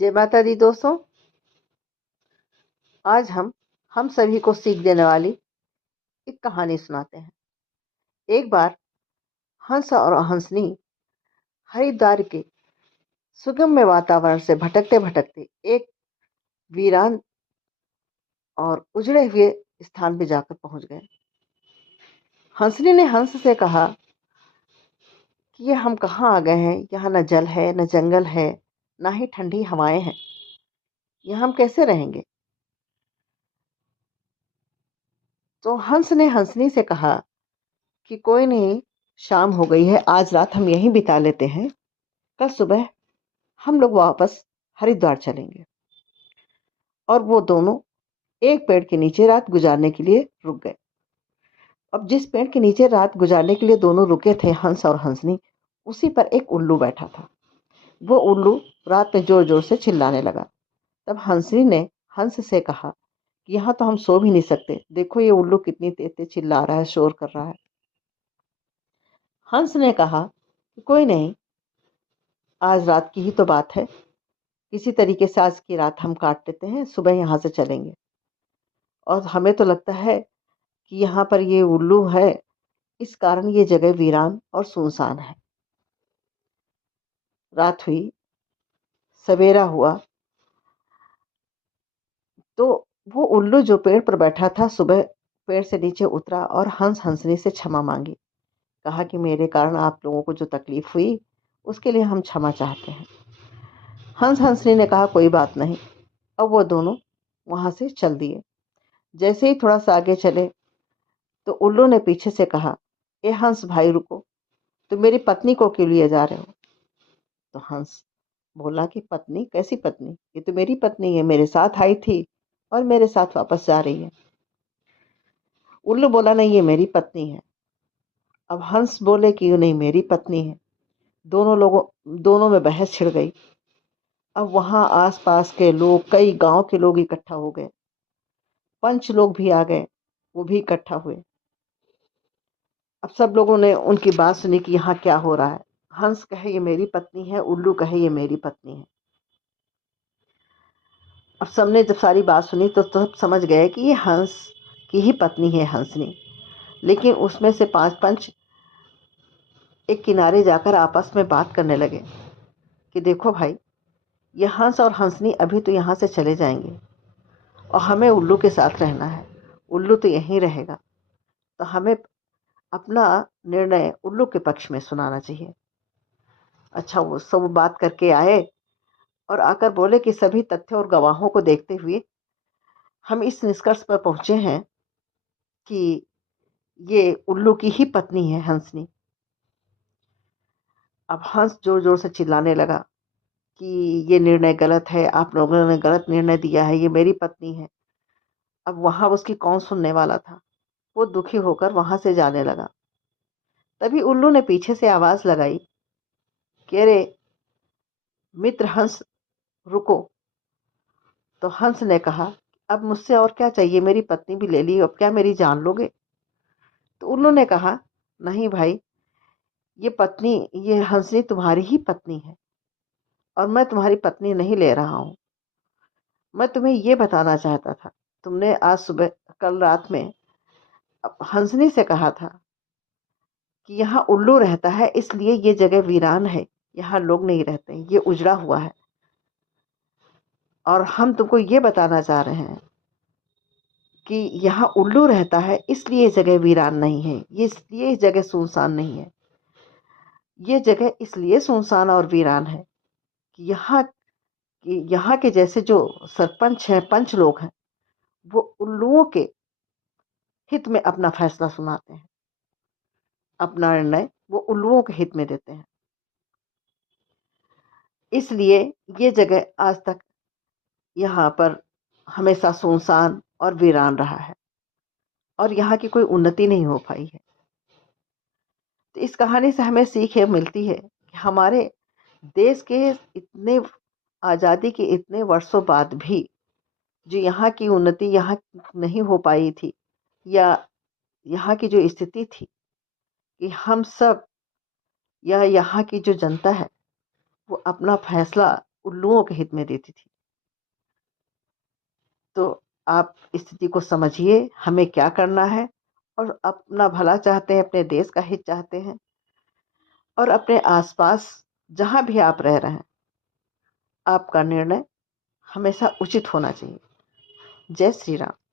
जय माता दी दोस्तों। आज हम सभी को सीख देने वाली एक कहानी सुनाते हैं। एक बार हंस और हंसनी हरिद्वार के सुगम्य वातावरण से भटकते भटकते एक वीरान और उजड़े हुए स्थान पर जाकर पहुंच गए। हंसनी ने हंस से कहा कि ये हम कहाँ आ गए हैं। यहाँ न जल है, न जंगल है, ना ही ठंडी हवाएं हैं। यहाँ हम कैसे रहेंगे। तो हंस ने हंसनी से कहा कि कोई नहीं, शाम हो गई है, आज रात हम यहीं बिता लेते हैं। कल सुबह हम लोग वापस हरिद्वार चलेंगे। और वो दोनों एक पेड़ के नीचे रात गुजारने के लिए रुक गए। अब जिस पेड़ के नीचे रात गुजारने के लिए दोनों रुके थे, हंस और हंसनी, उसी पर एक उल्लू बैठा था। वो उल्लू रात में जोर जोर से चिल्लाने लगा। तब हंसनी ने हंस से कहा कि यहाँ तो हम सो भी नहीं सकते। देखो ये उल्लू कितनी तेज तेज चिल्ला रहा है, शोर कर रहा है। हंस ने कहा कि कोई नहीं, आज रात की ही तो बात है। किसी तरीके से आज की रात हम काट लेते हैं, सुबह यहाँ से चलेंगे। और हमें तो लगता है कि यहाँ पर ये उल्लू है, इस कारण ये जगह वीरान और सुनसान है। रात हुई, सवेरा हुआ तो वो उल्लू जो पेड़ पर बैठा था, सुबह पेड़ से नीचे उतरा और हंस हंसनी से क्षमा मांगी। कहा कि मेरे कारण आप लोगों को जो तकलीफ हुई, उसके लिए हम क्षमा चाहते हैं। हंस हंसनी ने कहा कोई बात नहीं। अब वो दोनों वहां से चल दिए। जैसे ही थोड़ा सा आगे चले तो उल्लू ने पीछे से कहा, ए हंस भाई रुको, तुम मेरी पत्नी को क्यों लिए जा रहे हो। तो हंस बोला कि पत्नी? कैसी पत्नी? ये तो मेरी पत्नी है, मेरे साथ आई थी और मेरे साथ वापस जा रही है। उल्लू बोला नहीं, ये मेरी पत्नी है। अब हंस बोले कि नहीं, मेरी पत्नी है। दोनों में बहस छिड़ गई। अब वहां आसपास के लोग, कई गांव के लोग इकट्ठा हो गए। पंच लोग भी आ गए, वो भी इकट्ठा हुए। अब सब लोगों ने उनकी बात सुनी कि यहाँ क्या हो रहा है। हंस कहे ये मेरी पत्नी है, उल्लू कहे ये मेरी पत्नी है। अब सबने जब सारी बात सुनी तो सब समझ गए कि ये हंस की ही पत्नी है, हंसनी। लेकिन उसमें से 5 पंच एक किनारे जाकर आपस में बात करने लगे कि देखो भाई, ये हंस और हंसनी अभी तो यहाँ से चले जाएंगे और हमें उल्लू के साथ रहना है। उल्लू तो यहीं रहेगा, तो हमें अपना निर्णय उल्लू के पक्ष में सुनाना चाहिए। अच्छा, वो सब बात करके आए और आकर बोले कि सभी तथ्य और गवाहों को देखते हुए हम इस निष्कर्ष पर पहुंचे हैं कि ये उल्लू की ही पत्नी है, हंसनी। अब हंस जोर जोर से चिल्लाने लगा कि ये निर्णय गलत है, आप लोगों ने गलत निर्णय दिया है, ये मेरी पत्नी है। अब वहां उसकी कौन सुनने वाला था। वो दुखी होकर वहां से जाने लगा। तभी उल्लू ने पीछे से आवाज लगाई कि अरे मित्र हंस, रुको। तो हंस ने कहा, अब मुझसे और क्या चाहिए, मेरी पत्नी भी ले ली, अब क्या मेरी जान लोगे। तो उल्लू ने कहा, नहीं भाई, ये हंसनी तुम्हारी ही पत्नी है और मैं तुम्हारी पत्नी नहीं ले रहा हूं। मैं तुम्हें ये बताना चाहता था, तुमने आज सुबह, कल रात में हंसनी से कहा था कि यहाँ उल्लू रहता है, इसलिए ये जगह वीरान है, यहाँ लोग नहीं रहते, ये उजड़ा हुआ है। और हम तुमको ये बताना चाह रहे हैं कि यहाँ उल्लू रहता है, इसलिए ये जगह वीरान नहीं है, ये इसलिए ये जगह सुनसान नहीं है। ये जगह इसलिए सुनसान और वीरान है कि यहाँ के जैसे जो सरपंच हैं, पंच लोग हैं, वो उल्लुओं के हित में अपना फैसला सुनाते हैं। अपना निर्णय वो उल्लुओं के हित में देते हैं। इसलिए ये जगह आज तक यहाँ पर हमेशा सुनसान और वीरान रहा है और यहाँ की कोई उन्नति नहीं हो पाई है। तो इस कहानी से हमें सीख मिलती है कि हमारे देश के इतने आज़ादी के इतने वर्षों बाद भी जो यहाँ की उन्नति यहाँ नहीं हो पाई थी, या यहाँ की जो स्थिति थी कि हम सब या यहाँ की जो जनता है वो अपना फैसला उल्लुओं के हित में देती थी। तो आप स्थिति को समझिए, हमें क्या करना है, और अपना भला चाहते हैं, अपने देश का हित चाहते हैं, और अपने आसपास जहाँ भी आप रह रहे हैं, आपका निर्णय हमेशा उचित होना चाहिए। जय श्री राम।